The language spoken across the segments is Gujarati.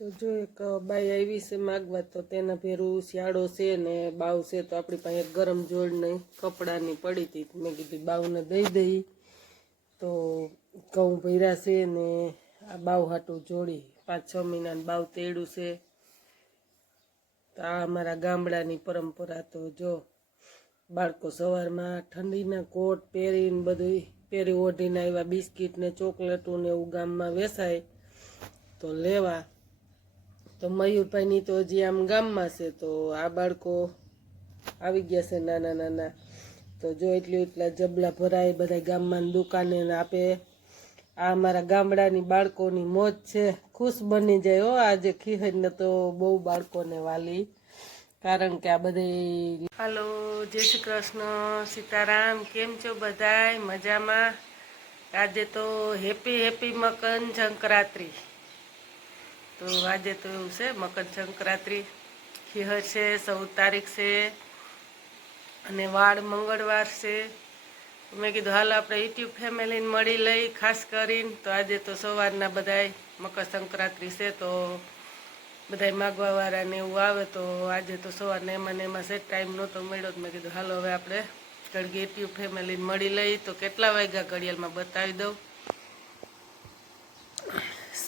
તો જો એક બાઈ આવી છે માગવા, તો તેના ભેરું શિયાળો છે ને બાવ છે, તો આપણી પાસે ગરમ જોડ નહીં કપડાની પડી હતી. મેં કીધું બાવને દઈ દઈ. તો ઘઉં ભર્યા છે ને આ બાવ હાટું જોડી 5-6 મહિનાનું બાવ તેડું છે. તો આ અમારા ગામડાની પરંપરા. તો જો બાળકો સવારમાં ઠંડીના કોટ પહેરીને બધું પહેરી ઓઢીને આવ્યા. બિસ્કીટ ને ચોકલેટું ને એવું ગામમાં વેચાય તો લેવા. તો મયુરભાઈની તો હજી આમ ગામમાં છે, તો આ બાળકો આવી ગયા છે નાના નાના. તો જો એટલા જબલા ભરાય બધા ગામમાં દુકાને આપે. આ અમારા ગામડાની બાળકોની મોજ છે, ખુશ બની જાય હો. આજે ખીહરને તો બહુ બાળકોને વાલી, કારણ કે આ બધી. હાલો, જય શ્રી કૃષ્ણ, સીતારામ. કેમ છો બધાય? મજામાં? આજે તો હેપી મકર સંક્રાંતિ. તો આજે તો એવું છે મકર સંક્રાંતિ. ખીહર છે, 14 તારીખ છે અને વાળ મંગળવાર છે. મેં કીધું હાલ આપણે યુટ્યુબ ફેમિલીને મળી લઈ ખાસ કરીને. તો આજે તો સવારના બધાય મકર સંક્રાંતિ છે, તો બધાય માગવાવાળાને એવું આવે. તો આજે તો સવારના એમાં છે, ટાઈમ નહોતો મળ્યો. તો મેં કીધું હાલો હવે આપણે ઘડી યુટ્યુબ ફેમિલીને મળી લઈ. તો કેટલા વાગ્યા ઘડિયાળમાં બતાવી દઉં.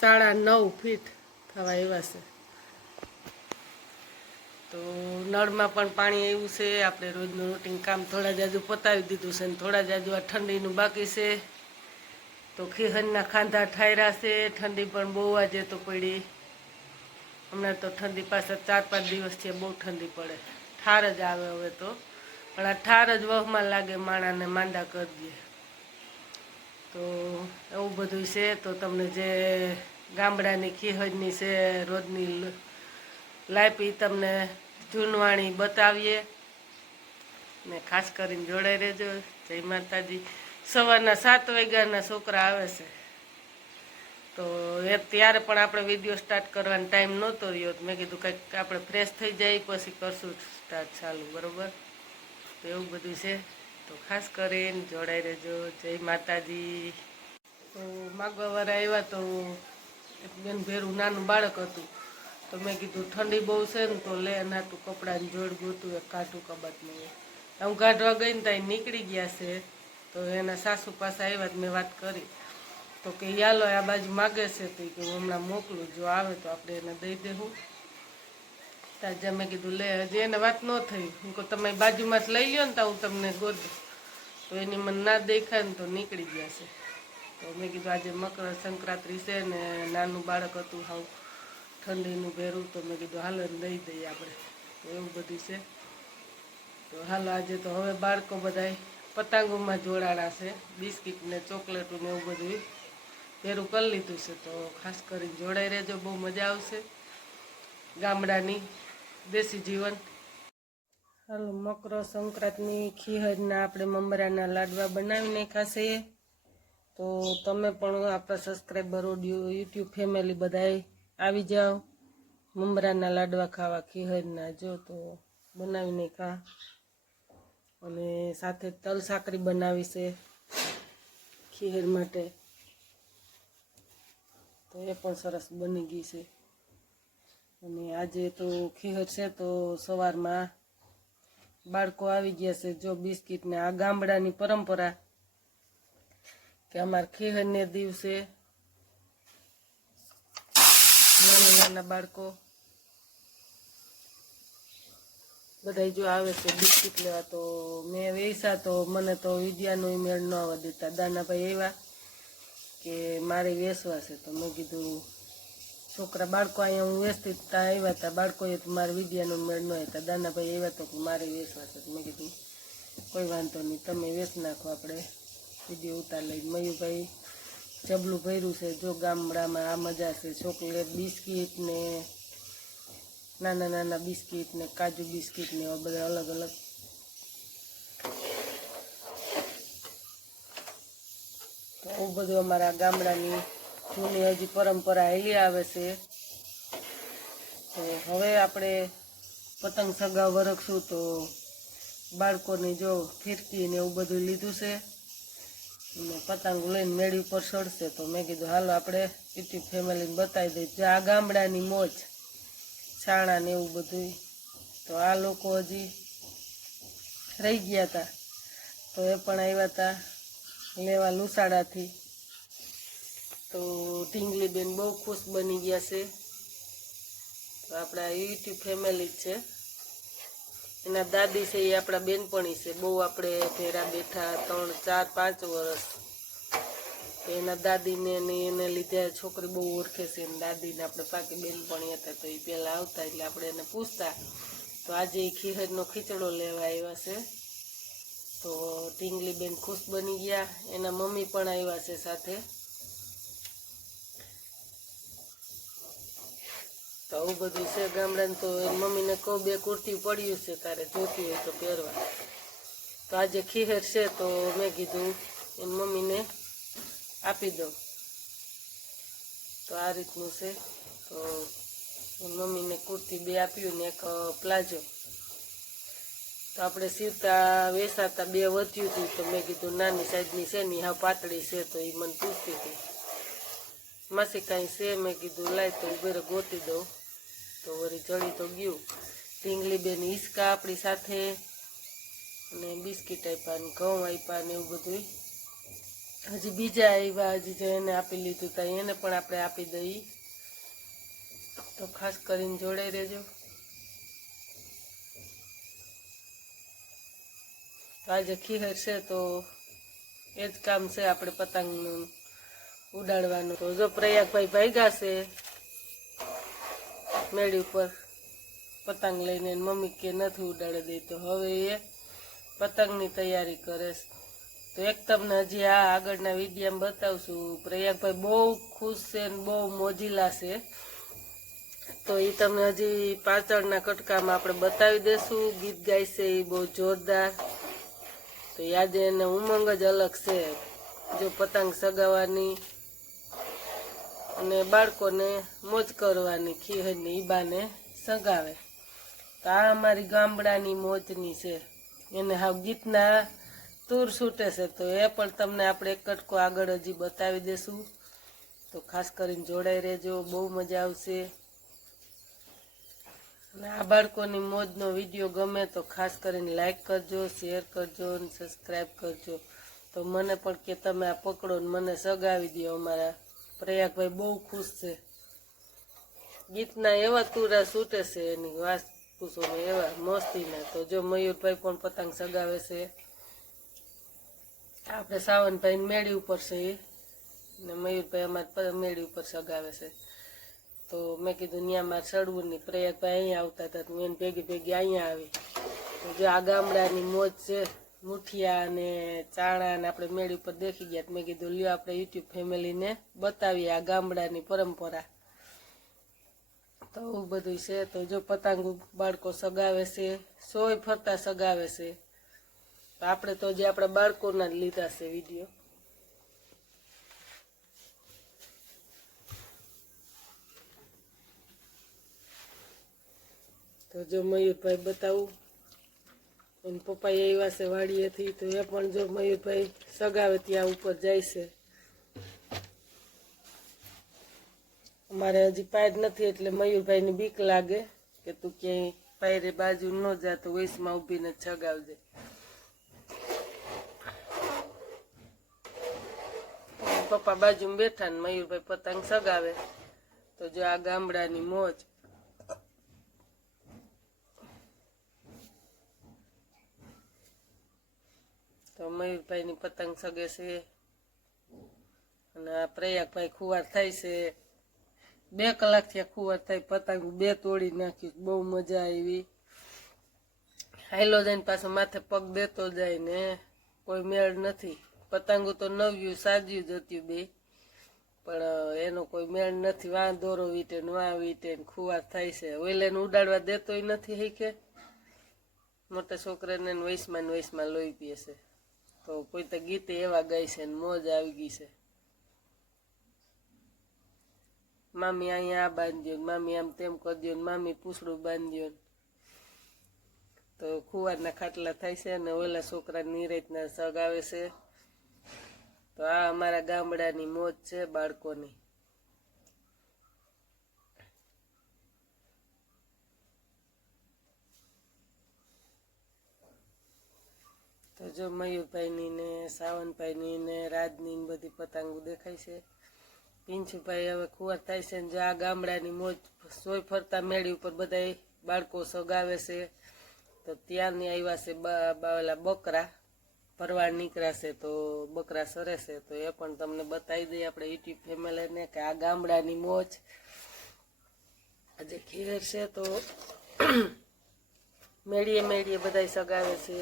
9:30 ફીટ થવા એવા છે. તો નળમાં પણ પાણી આવ્યું છે. આપણે રોજનું રૂટીન કામ થોડા જાજુ પતાવી દીધું છે, ને થોડા જાજુ આ ઠંડીનું બાકી છે. તો ખીહરના ખાંધા ઠાયરા છે. ઠંડી પણ બહુ આજે તો પડી. હમણાં તો ઠંડી પાછળ 4-5 દિવસથી બહુ ઠંડી પડે. ઠાર જ આવે હવે તો, પણ આ ઠાર જ વહમાં લાગે, માણાને માંદા કરી દે. તો એવું બધું છે. તો તમને જે ગામડાની ખીહરની છે રોજની લાઈફ તમને જૂનવાણી બતાવીએ ને ખાસ કરીને જોડાઈ રહેજો. જય માતાજી. સવારના 7 વાગ્યાના છોકરા આવે છે. તો ત્યારે પણ આપણે વિડીયો સ્ટાર્ટ કરવાનો ટાઈમ નહોતો રહ્યો. મેં કીધું કંઈક આપણે ફ્રેશ થઈ જાય પછી કરશું સ્ટાર્ટ ચાલુ, બરાબર? તો એવું બધું છે. તો ખાસ કરીને જોડાઈ રહેજો. જય માતાજી. તો માગવાવાળા આવ્યા, તો એક બેન ભેરું નાનું બાળક હતું. તો મેં કીધું ઠંડી બહુ છે ને, તો લે નાતું કપડાની જોડ ગોતું એક કાઢું કબાટમાં. હું કાઢવા ગઈ ને ત્યાં નીકળી ગયા છે. તો એના સાસુ પાસે આવ્યા, મેં વાત કરી. તો કે યાલો આ બાજુ માગે છે, તો કે હું હમણાં મોકલું, જો આવે તો આપણે એને દઈ દેવું. તાજા મેં કીધું લે, હજી એને વાત ન થઈ. હું કહું તમે બાજુમાં જ લઈ લ્યો ને, તો હું તમને ગોતું. તો એની મને ના દેખાય ને, તો નીકળી ગયા છે. તો મેં કીધું આજે મકર સંક્રાંતિ છે ને નાનું બાળક હતું હાવ ઠંડીનું ભેરું. તો મેં કીધું હાલો એને દઈ દઈએ આપણે. તો એવું બધું છે. તો હાલો આજે તો હવે બાળકો બધાય પતંગોમાં જોડાણા છે. બિસ્કીટ ને ચોકલેટું ને એવું બધું ભેરું કરી લીધું છે. તો ખાસ કરીને જોડાઈ રહેજો, બહુ મજા આવશે. ગામડાની દેશી જીવન. હાલો, મકર સંક્રાંતિની ખીહરના આપણે મમરાના લાડવા બનાવી નાખ્યા છે. તો તમે પણ આપણા સબસ્ક્રાઈબરો યુટ્યુબ ફેમિલી બધાય આવી જાઓ મમરાના લાડવા ખાવા ખીહરના. જો તો બનાવી નાખ્યા. અને સાથે તલ સાકરી બનાવી છે ખીહર માટે. તો એ પણ સરસ બની ગઈ છે. અને આજે તો ખીહર છે, તો સવારમાં બાળકો આવી ગયા છે. જો બિસ્કીટ ને આ ગામડાની પરંપરા કે અમારા ખીહરને દિવસે નાના નાના બાળકો બધા જો આવે છે બિસ્કીટ લેવા. તો મેં વેચા, તો મને તો વિદ્યાનો મેળ ન આવવા દેતા. દાનાભાઈ એવા કે મારે વેચવા છે. તો મેં કીધું છોકરા બાળકો અહીંયા હું વેચતી ત્યાં આવ્યા હતા, બાળકોએ તો મારે વિદ્યાનો મેળ ન આવતા. દાનાભાઈ આવ્યા તો કે મારે વેચવા છે. તો મેં કીધું કોઈ વાંધો નહીં, તમે વેચ નાખો, આપણે વિડીયો ઉતાર લઈ. મયુભાઈ જબલું ભર્યું છે. જો ગામડામાં આ મજા છે. ચોકલેટ, બિસ્કીટ ને નાના નાના બિસ્કીટ ને કાજુ બિસ્કીટ ને એવા બધા અલગ અલગ. તો એવું બધું અમારા ગામડાની જૂની હજી પરંપરા હેલી આવે છે. તો હવે આપણે પતંગ સગા વરખશું. તો બાળકોની જો ફિરકી ને એવું બધું લીધું છે. અને પતંગ લઈને મેળી ઉપર ચડશે. તો મેં કીધું હાલો આપણે યુટ્યુબ ફેમિલીને બતાવી દઈએ જે આ ગામડાની મોજ છાણા ને એવું બધું. તો આ લોકો હજી રહી ગયા હતા તો એ પણ આવ્યા હતા લેવા લુસાડાથી. તો ઢીંગલીબેન બહુ ખુશ બની ગયા છે. તો આપણા યુટ્યુબ ફેમિલી જ છે. એના દાદી છે એ આપણા બેનપણી છે. બહુ આપણે ભેરા બેઠા 3, 4, 5 વર્ષ. એના દાદીને એને લીધે છોકરી બહુ ઓળખે છે. એની દાદીને આપણે પાકી બેનપણી હતા તો એ પહેલાં આવતા એટલે આપણે એને પૂછતા. તો આજે એ ખીહરનો ખીચડો લેવા આવ્યા છે. તો ઢીંગલીબેન ખુશ બની ગયા. એના મમ્મી પણ આવ્યા છે સાથે. તો આવું બધું છે ગામડાને. તો એની મમ્મીને કહું 2 કુર્તી પડ્યું છે તારે જોતી હોય તો પહેરવા. તો આજે ખીહેર છે તો મેં કીધું એની મમ્મીને આપી દઉં. તો આ રીતનું છે. તો એની મમ્મીને કુર્તી 2 આપ્યું ને એક પ્લાઝો. તો આપણે સીવતા વેસાતા 2 વધ્યું હતું. તો મેં કીધું નાની સાઈઝની છે ને હા પાતળી છે. તો એ મને પૂછતી હતી માસી કાંઈ છે. મેં કીધું લાય તો ઉભેરે ગોતી દઉં. તો વળી ચડી તો ગયું. ઢીંગલીબેન હિંચકા આપણી સાથે અને બિસ્કીટ આપ્યા ને ઘઉં આપ્યા ને એવું બધું. હજી બીજા આવ્યા હજી જે એને આપી લીધું ત્યાં એને પણ આપણે આપી દઈએ. તો ખાસ કરીને જોડાઈ રહેજો. આજે ખીહર છે તો એ જ કામ છે આપણે પતંગનું ઉડાડવાનું. તો જો પ્રયાગભાઈ ભાગ્યા છે મેળી ઉપર પતંગ લઈને. મમ્મી કે નથી ઉડાડી દઈ તો હવે એ પતંગની તૈયારી કરે છે. તો એક તમને હજી આ આગળના વિડીયામાં બતાવશું. પ્રયાગભાઈ બહુ ખુશ છે ને બહુ મોજીલા છે. તો એ તમને હજી પાછળના કટકામાં આપણે બતાવી દઈશું. ગીત ગાય છે એ બહુ જોરદાર. તો યાદ એને ઉમંગ જ અલગ છે. જો પતંગ સગાવવાની અને બાળકોને મોજ કરવાની ખીહરની ઈબાને સગાવે. તો આ અમારી ગામડાની મોજની છે. એને હાવ ગીતના તૂર છૂટે છે. તો એ પણ તમને આપણે એક કટકો આગળ હજી બતાવી દઈશું. તો ખાસ કરીને જોડાઈ રહેજો. બહુ મજા આવશે. અને આ બાળકોની મોજનો વિડીયો ગમે તો ખાસ કરીને લાઈક કરજો, શેર કરજો અને સબસ્ક્રાઈબ કરજો. તો મને પણ કે તમે આ પકડો ને મને સગાવી દો. અમારા પ્રયાગભાઈ બહુ ખુશ છે. ગીતના એવા તુરા છૂટે છે એની વાત પૂછો ને એવા મસ્તીના. તો જો મયુરભાઈ પણ પતંગ સગાવે છે. આપણે સાવનભાઈ મેળી ઉપર છે ને મયુરભાઈ અમારે મેળી ઉપર સગાવે છે. તો મેં કીધું ત્યાં મારે ચડવું નહીં. પ્રયાગભાઈ અહીંયા આવતા હતા તો એને ભેગી ભેગી અહીંયા આવી. તો જો આ ગામડાની મોજ છે. મુઠિયા અને ચાણા ને આપણે મેળી ઉપર દેખી ગયા. મેં કીધું લ્યો આપણે યુટ્યુબ ફેમિલીને બતાવીએ આ ગામડાની પરંપરા. તો એવું બધું છે. તો જો પતંગ બાળકો સગાવે છે. સોય ફરતા સગાવે છે. તો આપણે તો જે આપણા બાળકોના જ લીધા છે વિડીયો. તો જો મયુરભાઈ બતાવું એના પપ્પા આવ્યા છે વાડીએથી. તો એ પણ જો મયુરભાઈ સગાવે ત્યાં ઉપર જાય છે. અમારે હજી પાયર નથી એટલે મયુરભાઈને બીક લાગે કે તું ક્યાંય પાયરે બાજુ ન જા તો વૈશમાં ઊભીને સગાવજે. પપ્પા બાજુમાં બેઠા ને મયુરભાઈ પતંગ સગાવે. તો જો આ ગામડાની મોજ. તો મયુરભાઈની પતંગ સગે છે અને આ પ્રયાગભાઈ ખુવાર થાય છે. 2 કલાકથી ખુવાર થાય. પતંગ 2 તોડી નાખ્યું. બહુ મજા આવી. હાઈલો જઈને પાછો માથે પગ દેતો જાય ને કોઈ મેળ નથી. પતંગો તો નવ્યું સાજ્યું જ હતું 2 પણ એનો કોઈ મેળ નથી. વાં દોરો વીટે ને વાં વીટે ને ખુવાર થાય છે. ઓઈલેને ઉડાડવા દેતોય નથી. હઈકે મોટા છોકરાને વૈશમાં લોહી પીએ છે. તો કોઈ તો ગીતે એવા ગાય છે ને મોજ આવી ગઈ છે. મામી અહીંયા આ બાંધ્યો, મામી આમ તેમ કરી દો, મામી પૂછડું બાંધ્યો. તો ખુવારના ખાટલા થાય છે અને ઓલા છોકરા નિરાતના સગાવે છે. તો આ અમારા ગામડાની મોજ છે બાળકોની. તો જો મયુરભાઈની ને સાવનભાઈની ને રાજની ને બધી પતંગો દેખાય છે. પિંછુભાઈ હવે ખુવાર થાય છે ને જો આ ગામડાની મોજ સોય ફરતા મેળી ઉપર બધા બાળકો સગાવે છે. તો ત્યાંની આવ્યા છે ઓલા બકરા પરવાર નીકળાશે તો બકરા સરે છે. તો એ પણ તમને બતાવી દઈએ આપણે યુટ્યુબ ફેમિલીને કે આ ગામડાની મોજ. આજે ખેર છે તો મેળીએ મેળીએ બધા સગાવે છે.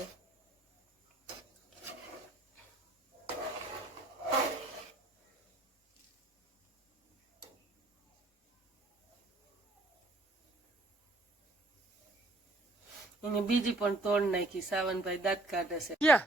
એને બીજી પણ તોડ નાખી. સાવનભાઈ દાંત કાઢે છે. ક્યાં?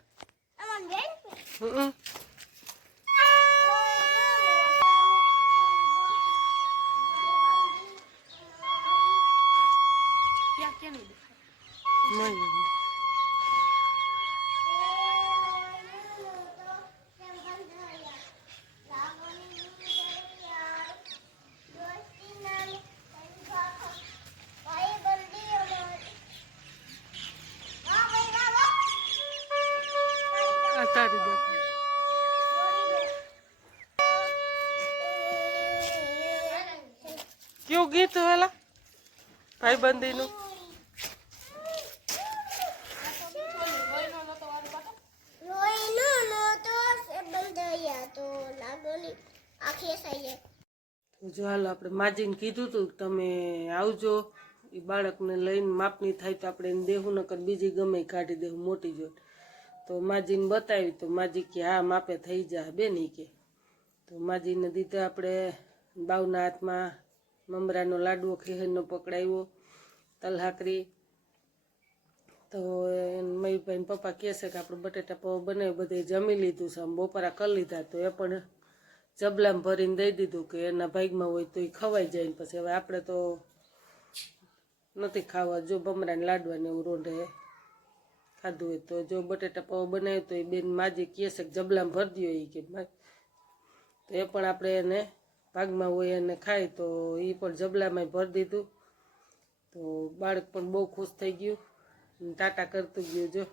क्यों गीत वाला भाईबंदी नु જો હાલો આપણે માજીને કીધું તું તમે આવજો એ બાળકને લઈને માપની થાય તો આપણે એને દેવું નકર બીજી ગમે કાઢી દેવું મોટી જોડ. તો માજીને બતાવી તો માજી કે હા માપે થઈ જાય બેન કે. તો માજીને દીધા આપણે બાવના હાથમાં મમરાનો લાડવો ખીરનો પકડાવ્યો તલહાકરી. તો મયુરભાઈને પપ્પા કહે છે કે આપણે બટેટા પૌવા બનાવી બધે જમી લીધું છે. આમ બપોરા કરી લીધા તો એ પણ જબલામાં ભરીને દઈ દીધું કે એના ભાગમાં હોય તો એ ખવાઈ જાય ને પછી હવે આપણે તો નથી ખાવા. જો મમરાને લાડવાને એવું રોંઢે ખાધું હોય તો જો બટેટા પૌવા બનાવ્યું તો એ બેન માજી કહે છે કે જબલામાં ભરી દો એ કે તો એ પણ આપણે એને ભાગમાં હોય એને ખાય તો એ પણ જબલામાં ભરી દીધું. તો બાળક પણ બહુ ખુશ થઈ ગયું ટાટા કરતું ગયું. જો